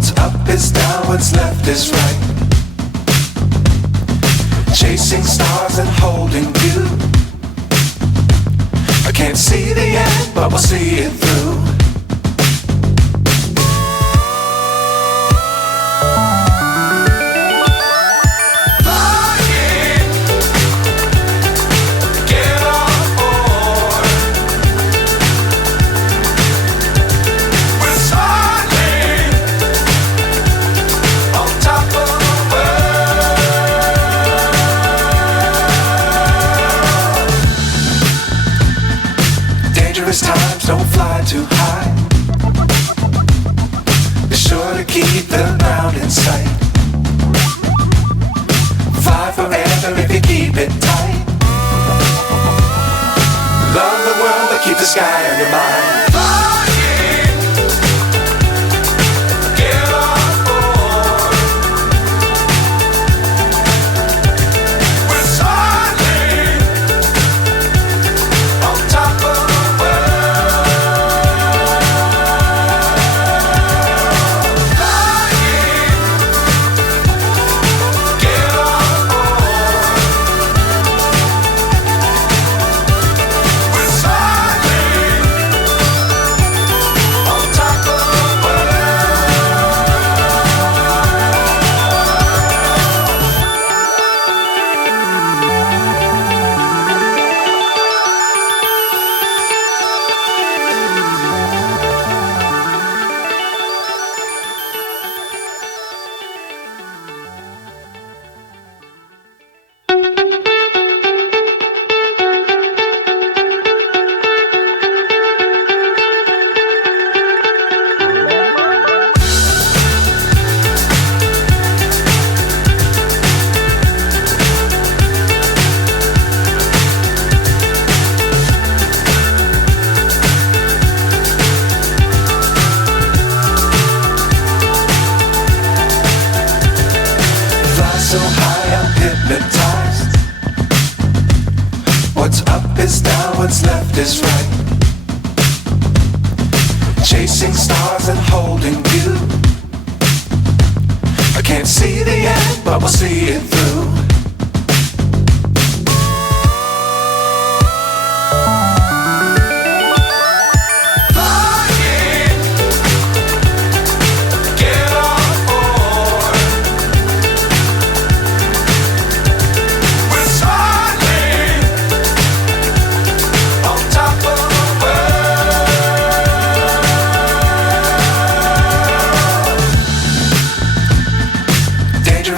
What's up is down, what's left is right. Chasing stars and holding you. I can't see the end, but we'll see it through. Times don't fly too high. Be sure to keep the ground in sight. Fly forever if you keep it tight. Love the world but keep the sky on your mind.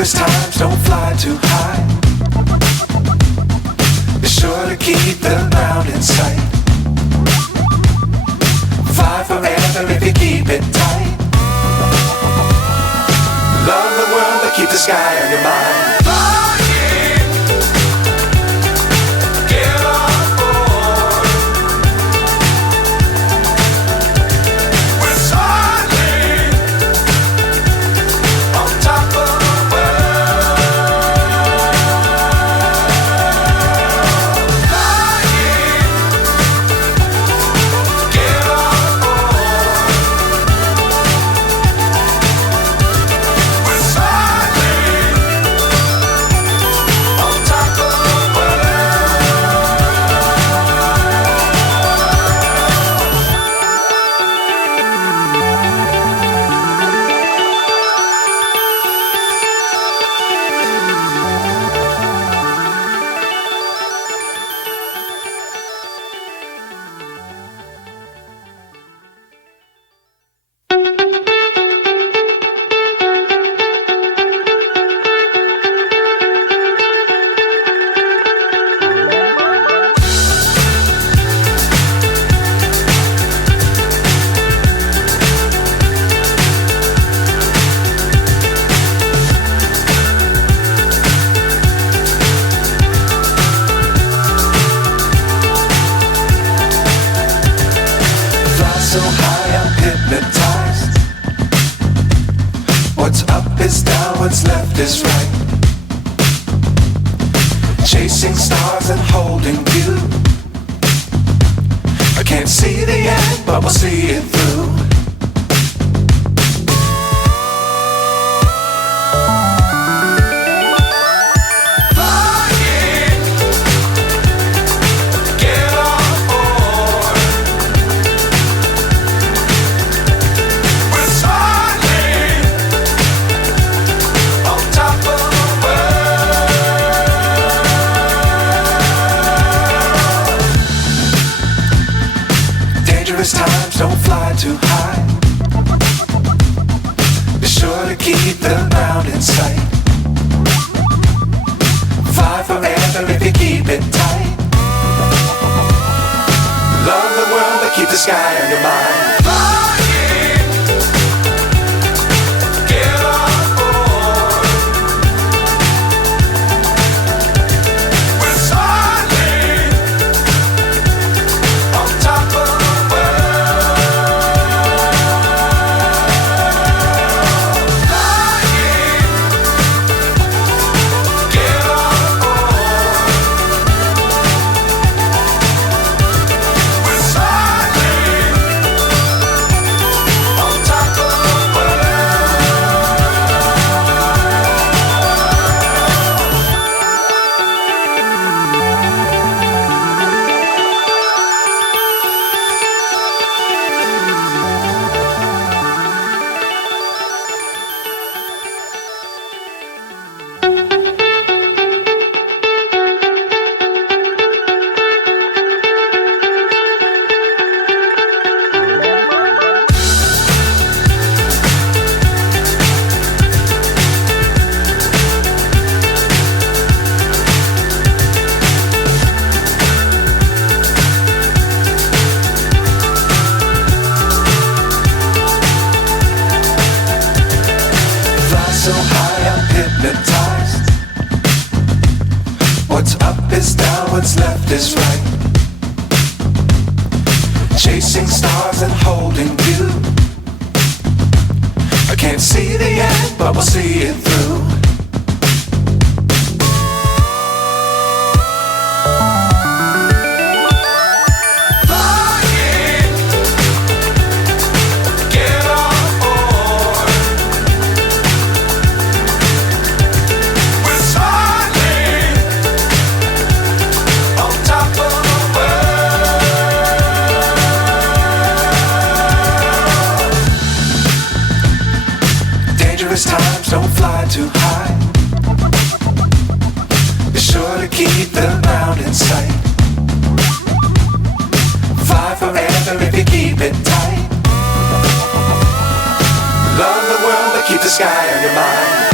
Times don't fly too high. Be sure to keep the ground in sight. Fly forever if you keep it tight. Love the world but keep the sky on your mind. what's left is right. Chasing stars and holding you. I can't see the end, but we'll see it through. keep the ground in sight. Fly forever if you keep it tight. Love the world but keep the sky on your mind. So high I'm hypnotized. What's up is down, what's left is right. Chasing stars and holding you. I can't see the end, but we'll see it through. Times don't fly too high. Be sure to keep the ground in sight. Fly forever if you keep it tight. Love the world but keep the sky on your mind.